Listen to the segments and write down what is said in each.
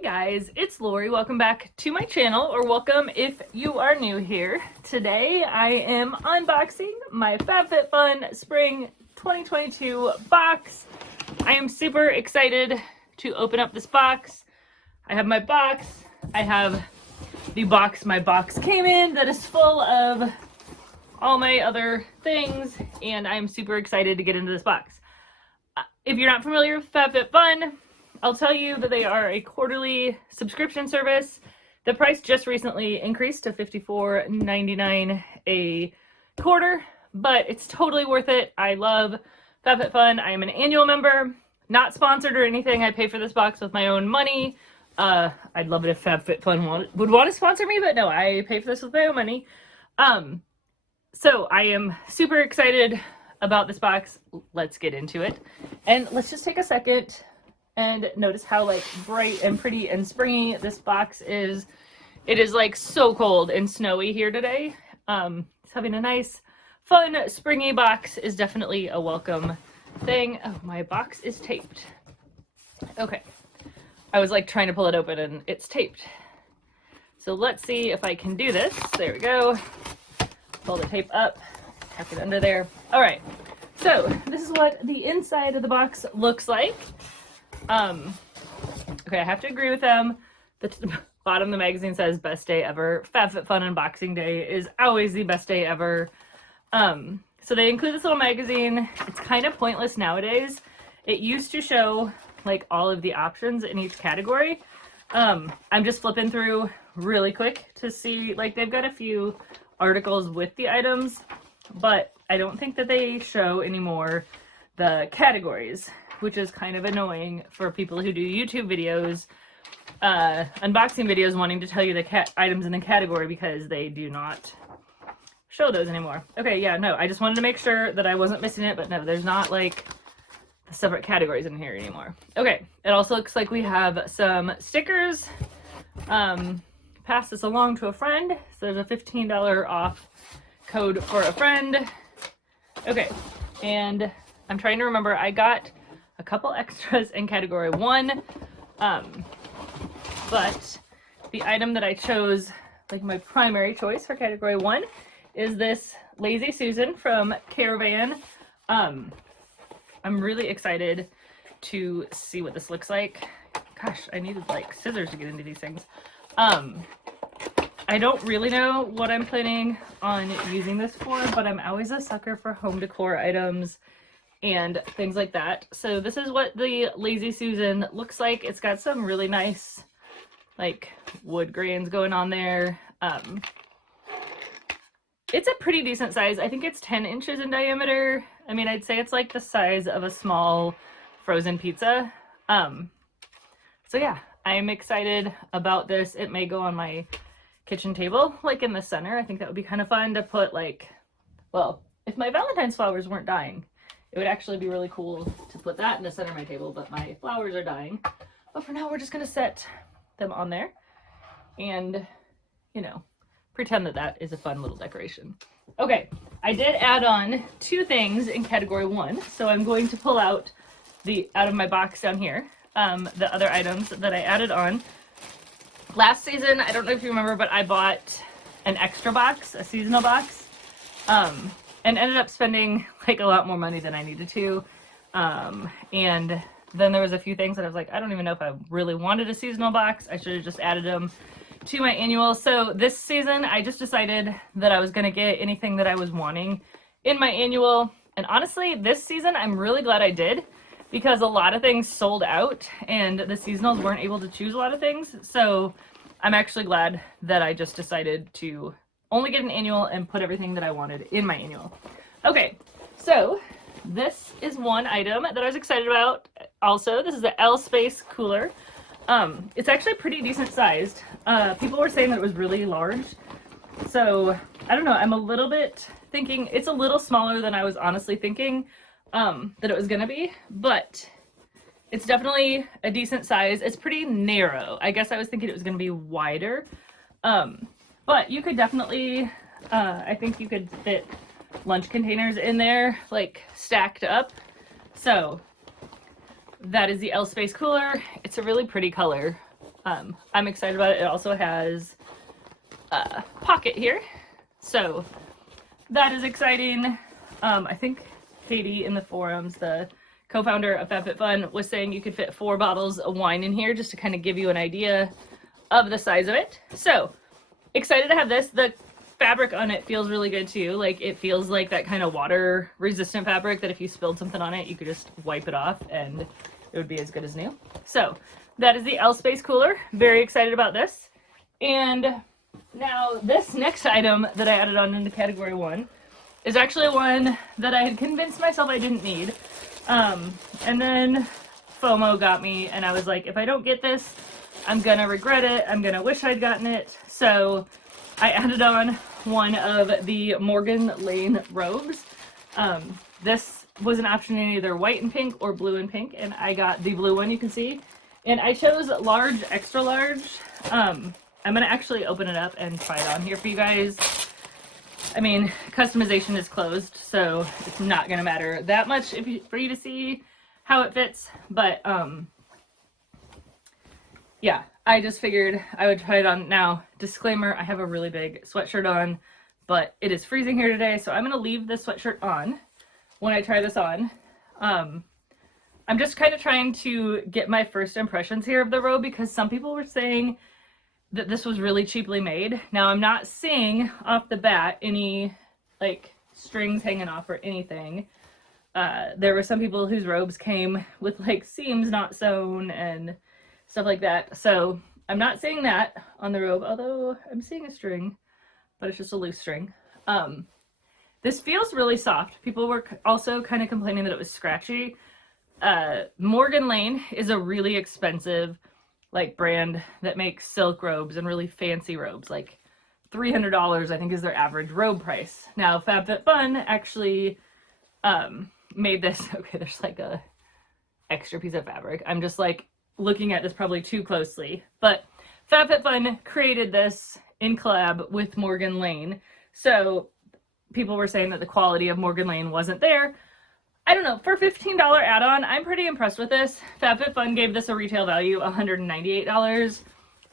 Hey guys, it's Lori. Welcome back to my channel, or welcome if you are new here. Today I am unboxing my FabFitFun Spring 2022 box. I am super excited to open up this box. I have my box. I have the box my box came in that is full of all my other things, and I'm super excited to get into this box. If you're not familiar with FabFitFun, I'll tell you that they are a quarterly subscription service. The price just recently increased to $54.99 a quarter, but it's totally worth it. I love FabFitFun. I am an annual member, not sponsored or anything. I pay for this box with my own money. I'd love it if FabFitFun would want to sponsor me, but no, I pay for this with my own money. So I am super excited about this box. Let's get into it. And let's just take a second and notice how like bright and pretty and springy this box is. It is like so cold and snowy here today. It's having a nice, fun, springy box is definitely a welcome thing. Oh, my box is taped. Okay. I was like trying to pull it open and it's taped. So let's see if I can do this. There we go. Pull the tape up, tuck it under there. All right. So this is what the inside of the box looks like. Okay, I have to agree with them. The bottom of the magazine says best day ever. FabFitFun Unboxing Day is always the best day ever. So they include this little magazine. It's kind of pointless nowadays. It used to show like all of the options in each category. I'm just flipping through really quick to see, like they've got a few articles with the items, but I don't think that they show anymore the categories, which is kind of annoying for people who do YouTube videos, unboxing videos, wanting to tell you the items in the category because they do not show those anymore. Okay, yeah, no, I just wanted to make sure that I wasn't missing it, but no, there's not like separate categories in here anymore. Okay, it also looks like we have some stickers. Pass this along to a friend. So there's a $15 off code for a friend. Okay, and I'm trying to remember, I got a couple extras in category 1, but the item that I chose, like my primary choice for category 1, is this Lazy Susan from Caravan. I'm really excited to see what this looks like. Gosh, I needed like scissors to get into these things. I don't really know what I'm planning on using this for, but I'm always a sucker for home decor items and things like that. So this is what the Lazy Susan looks like. It's got some really nice like wood grains going on there. It's a pretty decent size. I think it's 10 inches in diameter. I mean, I'd say it's like the size of a small frozen pizza. So yeah, I'm excited about this. It may go on my kitchen table, like in the center. I think that would be kind of fun to put like, well, if my Valentine's flowers weren't dying, it would actually be really cool to put that in the center of my table, but my flowers are dying. But for now, we're just gonna set them on there and, you know, pretend that that is a fun little decoration. Okay, I did add on 2 things in category 1, so I'm going to pull out out of my box down here, the other items that I added on. Last season, I don't know if you remember, but I bought an extra box, a seasonal box, and ended up spending like a lot more money than I needed to. And then there was a few things that I was like, I don't even know if I really wanted a seasonal box. I should have just added them to my annual. So this season, I just decided that I was going to get anything that I was wanting in my annual. And honestly, this season, I'm really glad I did, because a lot of things sold out and the seasonals weren't able to choose a lot of things. So I'm actually glad that I just decided to only get an annual and put everything that I wanted in my annual. Okay, so this is one item that I was excited about. Also, this is the L Space cooler. It's actually pretty decent sized. People were saying that it was really large. So I don't know, I'm a little bit thinking it's a little smaller than I was honestly thinking that it was gonna be, but it's definitely a decent size. It's pretty narrow. I guess I was thinking it was gonna be wider. But you could definitely, I think you could fit lunch containers in there, like stacked up. So that is the L Space cooler. It's a really pretty color. I'm excited about it. It also has a pocket here, so that is exciting. I think Katie in the forums, the co-founder of FabFitFun, was saying you could fit 4 bottles of wine in here, just to kind of give you an idea of the size of it. So excited to have this. The fabric on it feels really good too. Like, it feels like that kind of water resistant fabric that if you spilled something on it, you could just wipe it off and it would be as good as new. So that is the L Space cooler. Very excited about this. And now this next item that I added on into category 1 is actually one that I had convinced myself I didn't need. And then FOMO got me and I was like, if I don't get this, I'm gonna regret it. I'm gonna wish I'd gotten it. So I added on one of the Morgan Lane robes. This was an option in either white and pink or blue and pink, and I got the blue one, you can see. And I chose large, extra large. I'm gonna actually open it up and try it on here for you guys. I mean, customization is closed, so it's not gonna matter that much for you to see how it fits, but yeah, I just figured I would try it on. Now, disclaimer, I have a really big sweatshirt on, but it is freezing here today, so I'm gonna leave the sweatshirt on when I try this on. I'm just kind of trying to get my first impressions here of the robe, because some people were saying that this was really cheaply made. Now, I'm not seeing off the bat any like strings hanging off or anything. There were some people whose robes came with like seams not sewn and stuff like that. So I'm not seeing that on the robe, although I'm seeing a string, but it's just a loose string. This feels really soft. People were also kind of complaining that it was scratchy. Morgan Lane is a really expensive like brand that makes silk robes and really fancy robes. Like $300 I think is their average robe price. Now FabFitFun actually made this. Okay, there's like a extra piece of fabric. I'm just like looking at this probably too closely, but FabFitFun created this in collab with Morgan Lane. So people were saying that the quality of Morgan Lane wasn't there. I don't know, for $15 add-on, I'm pretty impressed with this. FabFitFun gave this a retail value of $198.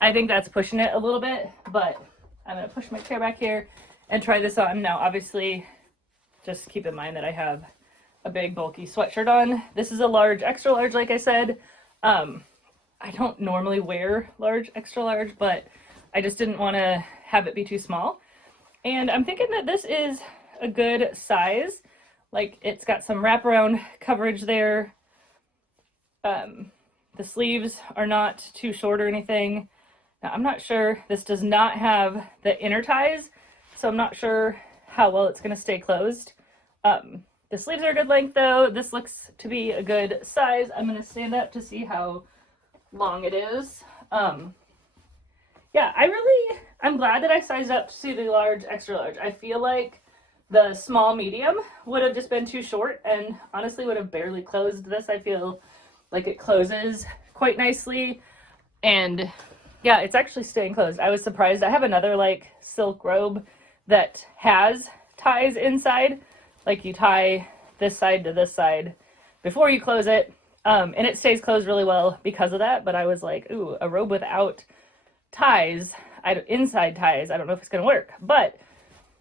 I think that's pushing it a little bit, but I'm gonna push my chair back here and try this on. Now, obviously, just keep in mind that I have a big bulky sweatshirt on. This is a large, extra large, like I said. I don't normally wear large, extra large, but I just didn't want to have it be too small. And I'm thinking that this is a good size. Like, it's got some wraparound coverage there. The sleeves are not too short or anything. Now, I'm not sure. This does not have the inner ties, so I'm not sure how well it's going to stay closed. The sleeves are a good length, though. This looks to be a good size. I'm going to stand up to see how long it is. Yeah, I'm glad that I sized up to the large, extra large. I feel like the small medium would have just been too short and honestly would have barely closed this. I feel like it closes quite nicely, and yeah, it's actually staying closed. I was surprised. I have another like silk robe that has ties inside, like you tie this side to this side before you close it, and it stays closed really well because of that. But I was like, ooh, a robe without ties, inside ties, I don't know if it's gonna work. But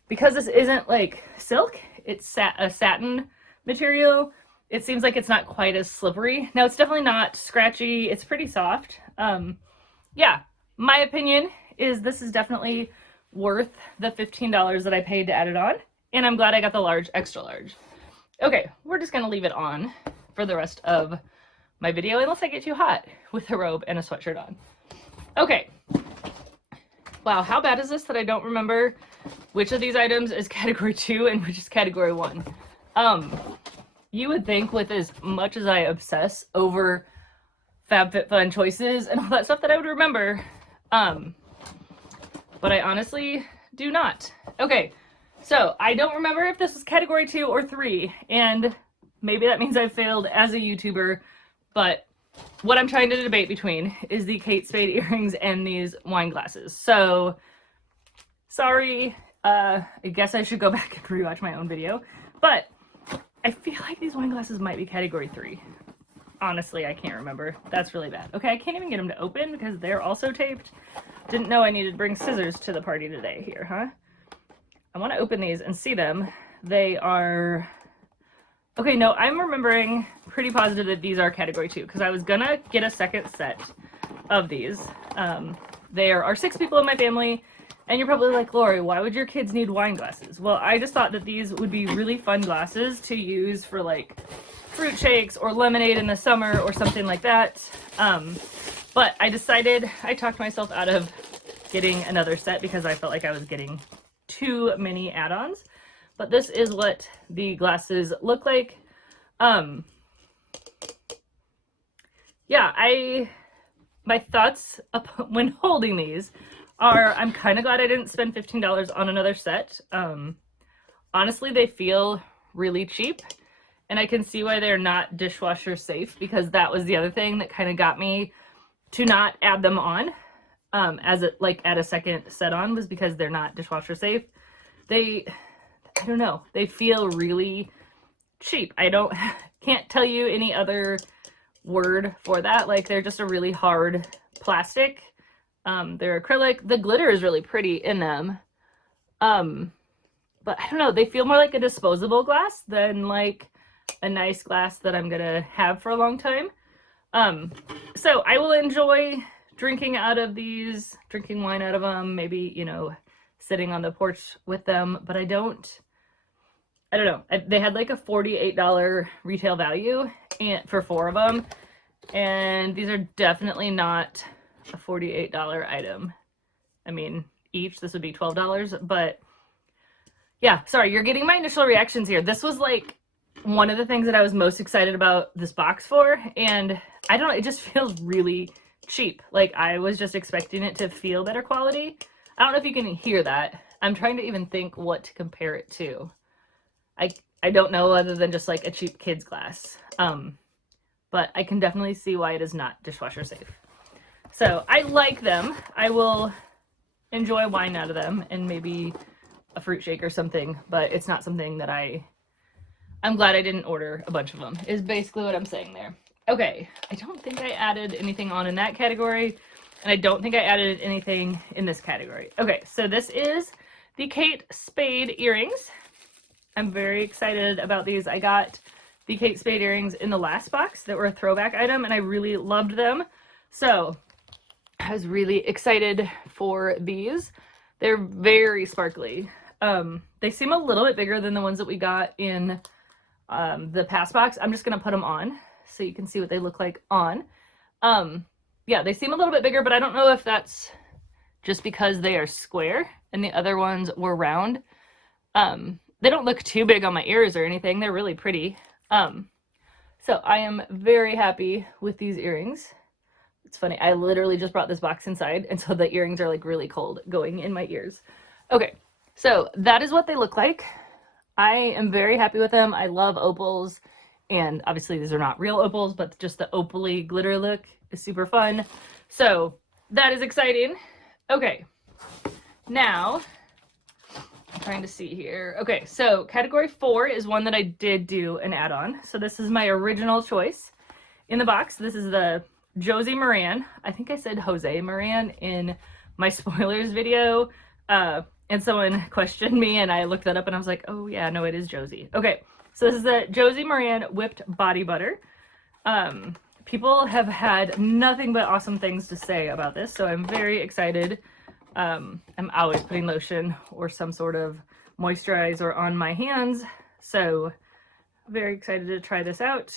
because this isn't like silk, it's a satin material, it seems like it's not quite as slippery. Now, it's definitely not scratchy. It's pretty soft. Yeah, my opinion is this is definitely worth the $15 that I paid to add it on. And I'm glad I got the large, extra large. Okay, we're just gonna leave it on for the rest of my video unless I get too hot with a robe and a sweatshirt on. Okay. Wow, how bad is this that I don't remember which of these items is category 2 and which is category 1? You would think with as much as I obsess over FabFitFun choices and all that stuff that I would remember, but I honestly do not. Okay, so I don't remember if this was category 2 or 3, and maybe that means I failed as a YouTuber, but what I'm trying to debate between is the Kate Spade earrings and these wine glasses. So, sorry, I guess I should go back and rewatch my own video, but I feel like these wine glasses might be category 3. Honestly, I can't remember. That's really bad. Okay, I can't even get them to open because they're also taped. Didn't know I needed to bring scissors to the party today here, huh? I want to open these and see them. They are... Okay, no, I'm remembering pretty positive that these are category 2 because I was gonna get a second set of these. There are 6 people in my family, and you're probably like, Lori, why would your kids need wine glasses? Well, I just thought that these would be really fun glasses to use for like fruit shakes or lemonade in the summer or something like that. But I decided, I talked myself out of getting another set because I felt like I was getting too many add-ons. But this is what the glasses look like. Yeah, my thoughts when holding these are, I'm kind of glad I didn't spend $15 on another set. Honestly, they feel really cheap, and I can see why they're not dishwasher safe, because that was the other thing that kind of got me to not add them on as a, like add a second set on, was because they're not dishwasher safe. I don't know, they feel really cheap. Can't tell you any other word for that. Like, they're just a really hard plastic. They're acrylic. The glitter is really pretty in them. But I don't know, they feel more like a disposable glass than like a nice glass that I'm gonna have for a long time. So I will enjoy drinking out of these, drinking wine out of them, maybe, you know, sitting on the porch with them, but I don't know. They had like a $48 retail value for 4 of them, and these are definitely not a $48 item. I mean, each, this would be $12, but yeah, sorry, you're getting my initial reactions here. This was like one of the things that I was most excited about this box for, and I don't know, it just feels really cheap. Like, I was just expecting it to feel better quality. I don't know if you can hear that. I'm trying to even think what to compare it to. I don't know, other than just like a cheap kid's glass. But I can definitely see why it is not dishwasher safe. So I like them. I will enjoy wine out of them and maybe a fruit shake or something, but it's not something that I'm glad I didn't order a bunch of them, is basically what I'm saying there. Okay, I don't think I added anything on in that category, and I don't think I added anything in this category. Okay, so this is the Kate Spade earrings. I'm very excited about these. I got the Kate Spade earrings in the last box that were a throwback item, and I really loved them. So I was really excited for these. They're very sparkly. They seem a little bit bigger than the ones that we got in the past box. I'm just gonna put them on so you can see what they look like on. Yeah, they seem a little bit bigger, but I don't know if that's just because they are square and the other ones were round. They don't look too big on my ears or anything. They're really pretty. So I am very happy with these earrings. It's funny, I literally just brought this box inside, and so the earrings are like really cold going in my ears. Okay, so that is what they look like. I am very happy with them. I love opals, and obviously these are not real opals, but just the opally glitter look is super fun. So that is exciting. Okay, now I'm trying to see here. Okay, so category 4 is one that I did do an add-on. So this is my original choice in the box. This is the Josie Moran. I think I said Jose Moran in my spoilers video, and someone questioned me, and I looked that up, and I was like, oh yeah, no, it is Josie. Okay, so this is the Josie Moran Whipped Body Butter. People have had nothing but awesome things to say about this, so I'm very excited. I'm always putting lotion or some sort of moisturizer on my hands, so very excited to try this out.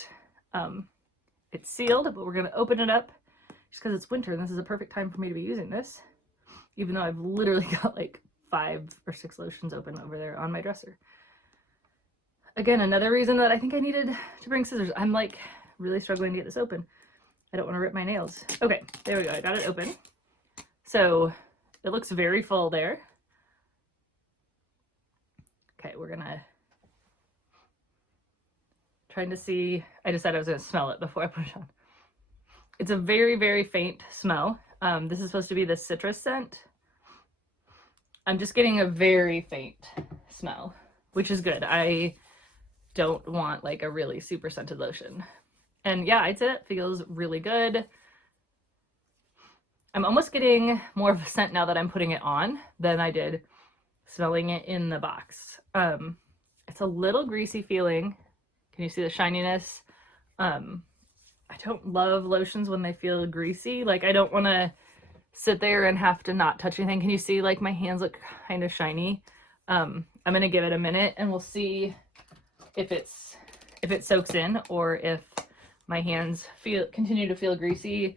It's sealed, but we're gonna open it up just because it's winter and this is a perfect time for me to be using this, even though I've literally got like 5 or 6 lotions open over there on my dresser. Again, another reason that I think I needed to bring scissors. I'm like really struggling to get this open. I don't want to rip my nails. Okay, there we go. I got it open. So it looks very full there. Okay, we're gonna trying to see. I decided I was gonna smell it before I put it on. It's a very, very faint smell. This is supposed to be the citrus scent. I'm just getting a very faint smell, which is good. I don't want like a really super scented lotion. And yeah, I'd say it feels really good. I'm almost getting more of a scent now that I'm putting it on than I did smelling it in the box. It's a little greasy feeling. Can you see the shininess? I don't love lotions when they feel greasy. Like, I don't want to sit there and have to not touch anything. Can you see, like, my hands look kind of shiny? I'm going to give it a minute and we'll see if it soaks in or if my hands continue to feel greasy.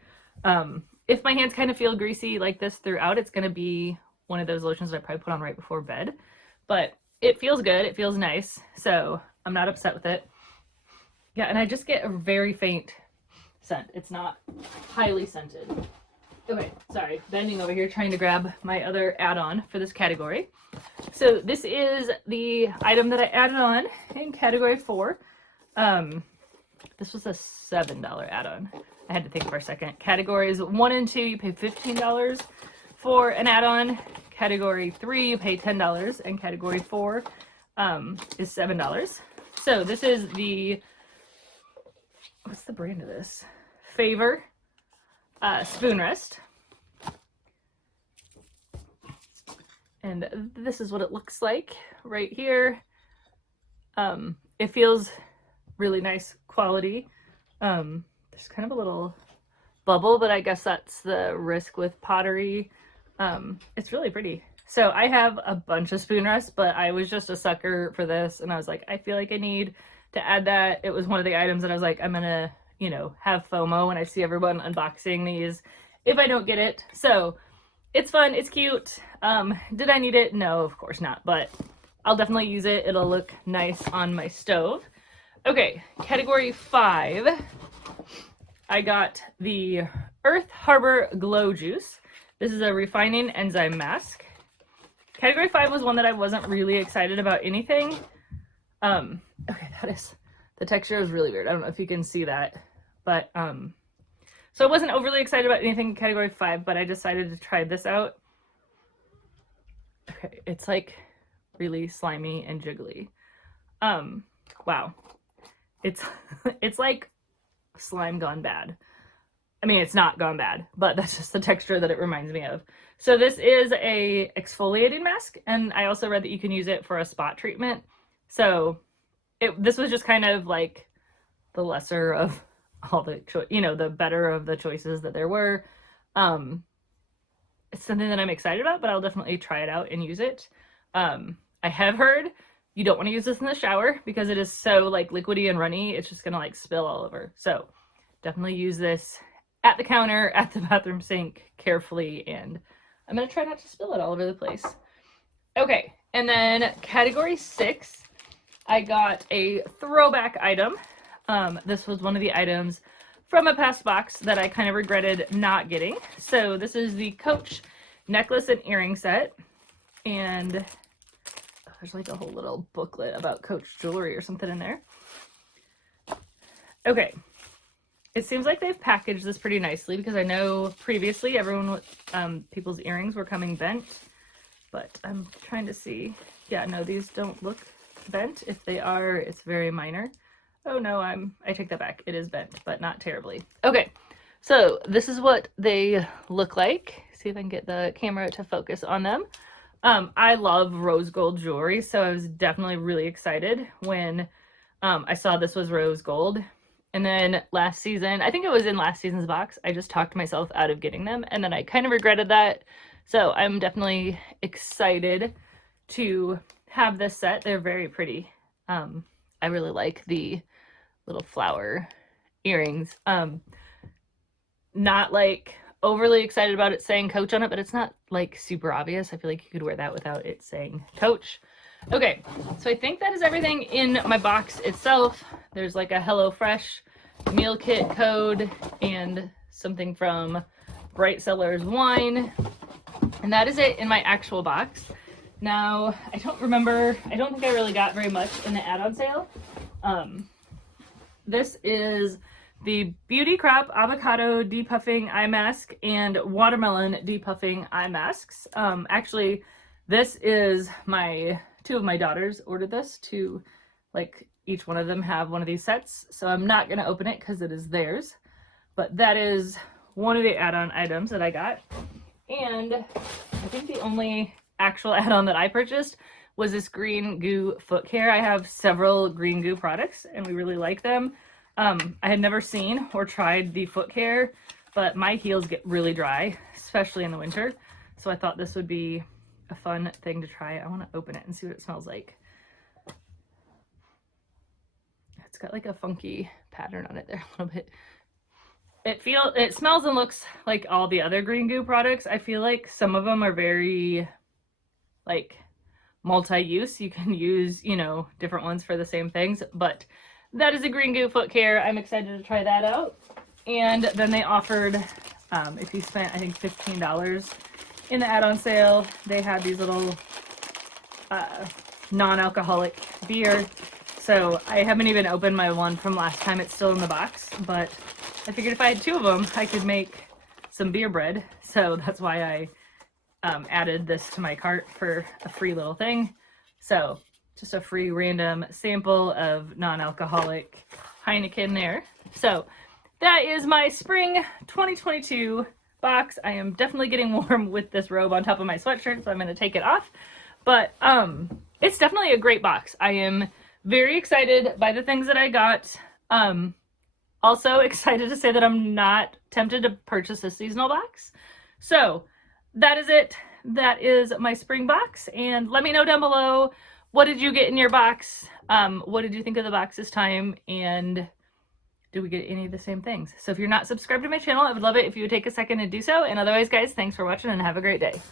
If my hands kind of feel greasy like this throughout, it's going to be one of those lotions that I probably put on right before bed. But it feels good. It feels nice. So I'm not upset with it. Yeah, and I just get a very faint scent. It's not highly scented. Okay, sorry, bending over here trying to grab my other add-on for this category. So this is the item that I added on in category 4. This was a $7 add-on. I had to think for a second. Categories 1 and 2, you pay $15 for an add-on. Category 3, you pay $10, and category 4 is $7. So this is the, what's the brand of this? Favor spoon rest. And this is what it looks like right here. It feels really nice quality. There's kind of a little bubble, but I guess that's the risk with pottery. It's really pretty. So I have a bunch of spoon rests, but I was just a sucker for this, and I was like, I feel like I need to add that. It was one of the items that I was like, I'm gonna, you know, have FOMO when I see everyone unboxing these if I don't get it. So it's fun, it's cute. Did I need it? No, of course not, but I'll definitely use it. It'll look nice on my stove. Okay, category 5. I got the Earth Harbor Glow Juice. This is a refining enzyme mask. Category 5 was one that I wasn't really excited about anything. Okay, the texture is really weird. I don't know if you can see that, but, so I wasn't overly excited about anything in category 5, but I decided to try this out. Okay, it's like really slimy and jiggly. Wow. It's like slime gone bad. I mean, it's not gone bad, but that's just the texture that it reminds me of. So this is a exfoliating mask, and I also read that you can use it for a spot treatment. So this was just kind of like the lesser of all the, the better of the choices that there were. It's something that I'm excited about, but I'll definitely try it out and use it. I have heard you don't want to use this in the shower because it is so like liquidy and runny. It's just gonna like spill all over. So definitely use this at the counter, at the bathroom sink, carefully, and I'm gonna try not to spill it all over the place. Okay, and then category 6, I got a throwback item. This was one of the items from a past box that I kind of regretted not getting. So this is the Coach necklace and earring set, and there's like a whole little booklet about Coach jewelry or something in there. Okay. It seems like they've packaged this pretty nicely because I know previously people's earrings were coming bent, but I'm trying to see. Yeah, no, these don't look bent. If they are, it's very minor. Oh no, I take that back. It is bent, but not terribly. Okay, so this is what they look like. See if I can get the camera to focus on them. I love rose gold jewelry, so I was definitely really excited when I saw this was rose gold. And then last season, I think it was in last season's box, I just talked myself out of getting them, and then I kind of regretted that. So I'm definitely excited to have this set. They're very pretty. I really like the little flower earrings. Not like overly excited about it saying Coach on it, but it's not like super obvious. I feel like you could wear that without it saying Coach. Okay, so I think that is everything in my box itself. There's like a HelloFresh meal kit code and something from Bright Cellars wine. And that is it in my actual box. Now, I don't think I really got very much in the add-on sale. This is the Beauty Crop Avocado Depuffing Eye Mask and Watermelon Depuffing Eye Masks. Actually, this is two of my daughters ordered this to like each one of them have one of these sets. So I'm not going to open it because it is theirs. But that is one of the add-on items that I got. And I think the only actual add-on that I purchased was this green goo foot care. I have several green goo products and we really like them. I had never seen or tried the foot care, but my heels get really dry, especially in the winter. So I thought this would be a fun thing to try. I want to open it and see what it smells like. It's got like a funky pattern on it there a little bit. It smells and looks like all the other green goo products. I feel like some of them are very like multi-use. You can use, you know, different ones for the same things, but that is a green goo foot care. I'm excited to try that out. And then they offered, if you spent, I think $15 in the add-on sale, they had these little non-alcoholic beer. So I haven't even opened my one from last time. It's still in the box, but I figured if I had two of them, I could make some beer bread. So that's why I added this to my cart for a free little thing. So just a free random sample of non-alcoholic Heineken there. So that is my spring 2022 box. I am definitely getting warm with this robe on top of my sweatshirt, so I'm going to take it off. But it's definitely a great box. I am very excited by the things that I got. Also excited to say that I'm not tempted to purchase a seasonal box. So that is it. That is my spring box. And let me know down below, what did you get in your box? What did you think of the box this time? And do we get any of the same things? So if you're not subscribed to my channel, I would love it if you would take a second and do so. And otherwise, guys, thanks for watching and have a great day.